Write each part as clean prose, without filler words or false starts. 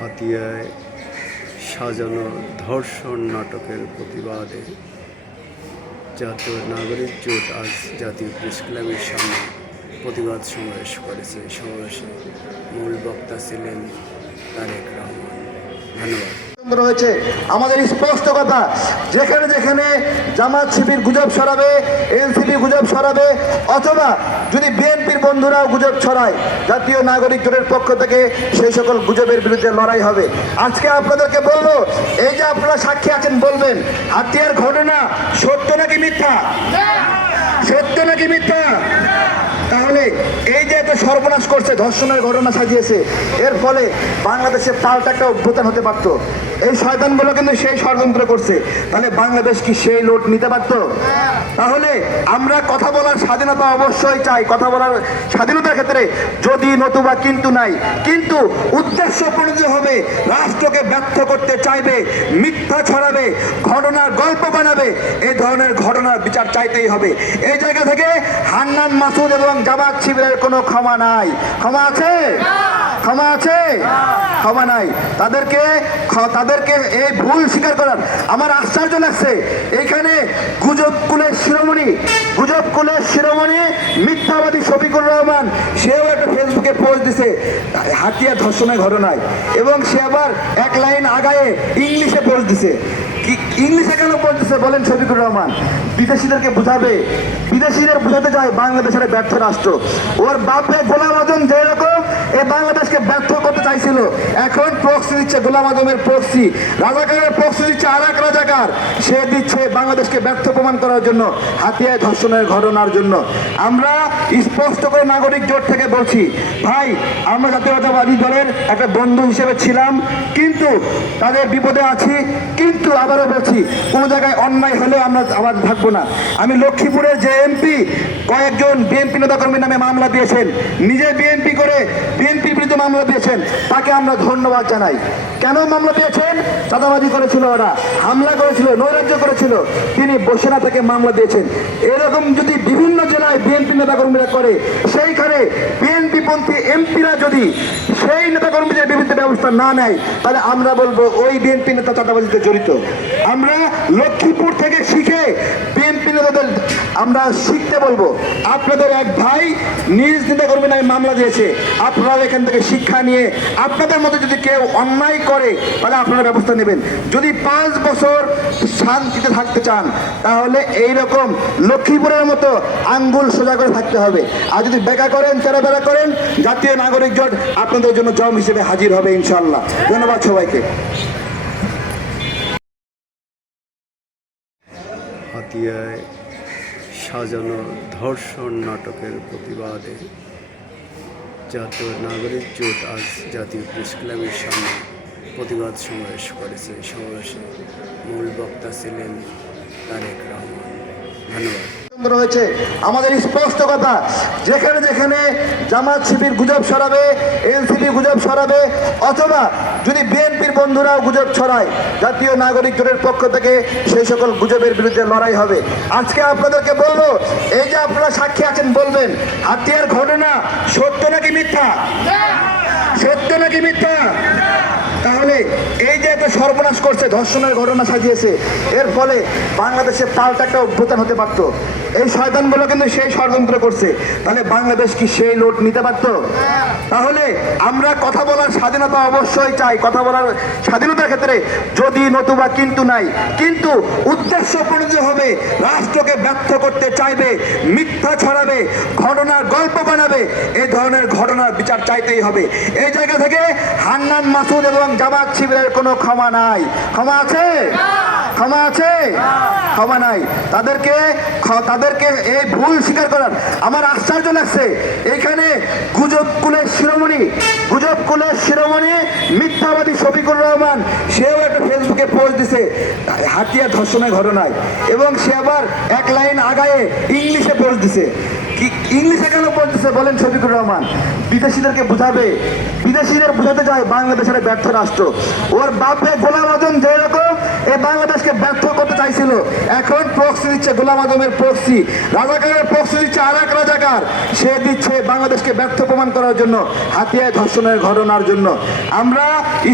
হাতিয়ায় সাজানো ধর্ষণ নাটকের প্রতিবাদে জাতীয় নাগরিক জোট আজ জাতীয় প্রেস ক্লাবের সামনে প্রতিবাদ সমাবেশ করেছে। সমাবেশে মূল বক্তা ছিলেন তারেক রহমান। ধন্যবাদ। রয়েছে আমাদের স্পষ্ট কথা, যেখানে যেখানে জামাত শিবির গুজব ছড়াবে, এনসিপি গুজব ছড়াবে, অথবা যদি বিএনপির বন্ধুরাও গুজব ছড়ায়, জাতীয় নাগরিক জোটের পক্ষ থেকে সেই সকল গুজবের বিরুদ্ধে লড়াই হবে। আজকে আপনাদেরকে বলবো, এই যে আপনারা সাক্ষী আছেন, বলবেন হাতিয়ার ঘটনা সত্য নাকি মিথ্যা? সত্য নাকি মিথ্যা? তাহলে এই যে এত সর্বনাশ করছে, ধর্ষণের ঘটনা সাজিয়েছে, এর ফলে বাংলাদেশে পাল্টা একটা অভ্যুত্থান হতে পারতো। এই শয়তানগুলো কিন্তু সেই ষড়যন্ত্র করছে, তাহলে বাংলাদেশ কি সেই লোট নিতে পারত? তাহলে আমরা কথা বলার স্বাধীনতা অবশ্যই চাই, কথা বলার স্বাধীনতার ক্ষেত্রে যদি নতুবা কিন্তু নাই, কিন্তু উদ্দেশ্য প্রণোদিত হবে, রাষ্ট্রকে ব্যর্থ করতে চাইবে, মিথ্যা ছড়াবে, ঘটনার গল্প বানাবে, এই ধরনের ঘটনার বিচার চাইতেই হবে। এই জায়গা থেকে হান্নান মাসুদ এবং জামাত শিবিরের কোনো ক্ষমা নাই। ক্ষমা আছে? ক্ষমা আছে? ক্ষমা নাই। তাদেরকে এই ভুল স্বীকার করার আমার আশ্চর্য লাগছে। এইখানে গুজব কুলের শিরোমণি মিথ্যাবাদী শফিকুর রহমান, সেও একটা ফেসবুকে পোস্ট দিছে হাতিয়া ধর্ষণের ঘটনায়, এবং সে আবার এক লাইন আগায়ে ইংলিশে পোস্ট দিছে। ইংলিশে কেন পড়তেছে বলেন শফিকুর রহমান? বিদেশিদেরকে বুঝাবে, বিদেশিদের বুঝাতে যায় বাংলাদেশের ব্যর্থ রাষ্ট্র। ওর বাপে গোলাম আজম যেরকম এই বাংলাদেশকে ব্যর্থ করতে চাইছিল, এখন প্রক্সি দিচ্ছে, গোলাম আজমের প্রক্সি, রাজাকারের প্রক্সি দিচ্ছে আর এক রাজাকার, সে দিচ্ছে বাংলাদেশকে ব্যর্থ প্রমাণ করার জন্য, হাতিয়ায় ধর্ষণের ঘটনার জন্য। আমরা স্পষ্ট করে নাগরিক জোট থেকে বলছি, ভাই আমরা জাতীয়তাবাদী দলের একটা বন্ধু হিসেবে ছিলাম, কিন্তু তাদের বিপদে আছি, কিন্তু আবারও বলছি কোনো জায়গায় অন্যায় হলে আমরা আবার থাকবো না। আমি লক্ষ্মীপুরের যে এমপি কয়েকজন বিএনপি নেতাকর্মীর নামে মামলা দিয়েছেন, নিজে বিএনপি করে বিএনপির বিরুদ্ধে মামলা দিয়েছেন, তাকে আমরা ধন্যবাদ জানাই। কেন মামলা দিয়েছেন? চাঁদাবাজি করেছিল, ওরা হামলা করেছিল, নৈরাজ্য করেছিল, তিনি বসে না থেকে মামলা দিয়েছেন। এরকম যদি বিভিন্ন জেলায় বিএনপি নেতাকর্মীরা করে, সেইখানে বিএনপি পন্থী এমপিরা যদি সেই নেতাকর্মীদের বিরুদ্ধে ব্যবস্থা না নেয়, তাহলে আমরা বলবো ওই বিএনপি নেতা চাঁদাবাজিতে জড়িত। আমরা লক্ষ্মীপুর থেকে শিখে বিএনপি নেতাদের আমরা শিখতে বলবো, আপনাদের এক ভাই নিজ নেতাকর্মী নামে মামলা দিয়েছে, আপনারা এখান থেকে শিক্ষা নিয়ে আপনাদের মধ্যে যদি কেউ অন্যায় করে, তাহলে আপনারা ব্যবস্থা নেবেন। যদি 5 বছর শান্তিতে থাকতে চান, তাহলে এইরকম লক্ষ্মীপুরের মতো আঙ্গুল সোজা করে থাকতে হবে। আর যদি বেকা করেন, তেরাবেরা করেন, জাতীয় নাগরিক জোট আপনাদের জন্য জম হিসেবে হাজির হবে ইনশাল্লাহ। ধন্যবাদ সবাইকে। হাতিয়ায় সাজানো ধর্ষণ নাটকের প্রতিবাদে জাতীয় নাগরিক জোট আজ জাতীয় প্রেস ক্লাবের সামনে প্রতিবাদ সমাবেশ করেছে। সমাবেশে মূল বক্তা ছিলেন তারেক রহমান। ধন্যবাদ। রয়েছে আমাদের স্পষ্ট কথা, যেখানে যেখানে জামাত শিবির গুজব ছড়াবে, এনসিপি গুজব ছড়াবে, অথবা যদি বিএনপির বন্ধুরাও গুজব ছড়ায়, জাতীয় নাগরিক জোটের পক্ষ থেকে সেই সকল গুজবের বিরুদ্ধে লড়াই হবে। আজকে আপনাদেরকে বলবো, এই যে আপনারা সাক্ষী আছেন, বলবেন হাতিয়ার ঘটনা সত্য নাকি মিথ্যা? সত্য নাকি মিথ্যা? তাহলে এই যে এত সর্বনাশ করছে, ধর্ষণের ঘটনা সাজিয়েছে, এর ফলে বাংলাদেশে পাল্টা একটা অভ্যুত্থান হতে পারতো। এই শয়তানগুলো কিন্তু সেই ষড়যন্ত্র করছে, তাহলে বাংলাদেশ কি সেই লোট নিতে পারতো? তাহলে আমরা কথা বলার স্বাধীনতা অবশ্যই চাই, কথা বলার স্বাধীনতার ক্ষেত্রে যদি নতুবা কিন্তু নাই, কিন্তু উদ্দেশ্য প্রণোদিত হবে, রাষ্ট্রকে ব্যর্থ করতে চাইবে, মিথ্যা ছড়াবে, ঘটনার গল্প বানাবে, এই ধরনের ঘটনার বিচার চাইতেই হবে। এই জায়গা থেকে হান্নান মাসুদ এবং জামাত শিবিরের কোনো ক্ষমা নাই। ক্ষমা আছে? ক্ষমা আছে? ক্ষমা নাই। তাদেরকে এই ভুল স্বীকার করার আমার আশ্চর্য লাগছে। এইখানে গুজব কুলের শিরোমণি মিথ্যাবাদী শফিকুর রহমান, সেও একটা ফেসবুকে পোস্ট দিছে হাতিয়া ধর্ষণের ঘটনায়, এবং সে আবার এক লাইন আগায়ে ইংলিশে পোস্ট দিছে। ইংলিশে কেন পড়তেছে বলেন শফিকুর রহমান? বিদেশিদেরকে বুঝাবে, বিদেশিদের বুঝাতে যায় বাংলাদেশের ব্যর্থ রাষ্ট্র। ওর বাপে গোলাম আজম যেরকম এই বাংলাদেশকে ব্যর্থ করতে চাইছিল। এখন প্রক্সি দিচ্ছে, গোলাম আজমের প্রক্সি, রাজাকারের প্রক্সি দিচ্ছে আর এক রাজাকার, সে দিচ্ছে বাংলাদেশকে ব্যর্থ প্রমাণ করার জন্য, হাতিয়ায় ধর্ষণের ঘটনার জন্য। আমরা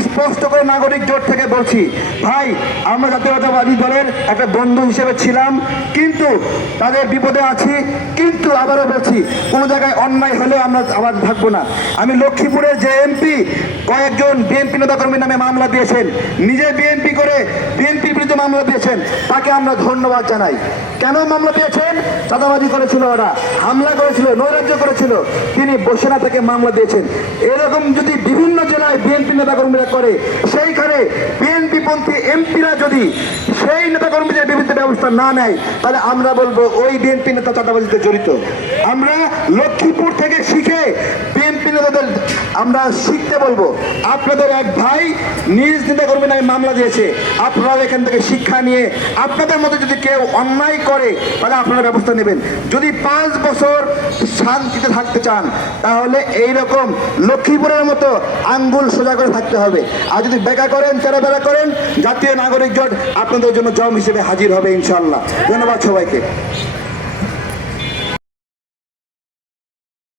স্পষ্ট করে নাগরিক জোট থেকে বলছি, ভাই আমরা জাতীয়তাবাদী দলের একটা বন্ধু হিসেবে ছিলাম, কিন্তু তাদের বিপদে আছি, কিন্তু আবারও বলছি কোনো জায়গায় অন্যায় হলে আমরা আবার থাকবো না। আমি লক্ষ্মীপুরের যে এমপি কয়েকজন বিএনপি নেতাকর্মীর নামে মামলা দিয়েছেন, নিজে বিএনপি করে বিএনপির বিরুদ্ধে মামলা দিয়েছেন, তাকে আমরা ধন্যবাদ জানাই। কেন মামলা দিয়েছেন? চাঁদাবাজি করেছিল, ওরা হামলা করেছিল, নৈরাজ্য করেছিল, তিনি বসে না থেকে মামলা দিয়েছেন। এরকম যদি বিভিন্ন জেলায় বিএনপি নেতাকর্মীরা করে, সেইখানে বিএনপি পন্থী এমপিরা যদি সেই নেতাকর্মীদের বিরুদ্ধে ব্যবস্থা না নেয়, তাহলে আমরা বলবো ওই বিএনপি নেতা চাঁদাবাজিতে জড়িত। আমরা লক্ষ্মীপুর থেকে শিখে বিএনপি নেতাদের আমরা শিখতে বলবো, আপনাদের এক ভাই নিজ নেতাকর্মী নামে মামলা দিয়েছে, আপনারা এখান থেকে শিক্ষা নিয়ে আপনাদের মধ্যে যদি কেউ অন্যায় করে তাহলে আপনারা ব্যবস্থা নেবেন। যদি 5 বছর শান্তিতে থাকতে চান, তাহলে এইরকম লক্ষ্মীপুরের মতো আঙ্গুল সোজা করে থাকতে হবে। আর যদি বেকা করেন, তেরাবেলা করেন, জাতীয় নাগরিক জোট আপনাদের জন্য জম হিসেবে হাজির হবে ইনশাল্লাহ। ধন্যবাদ সবাইকে।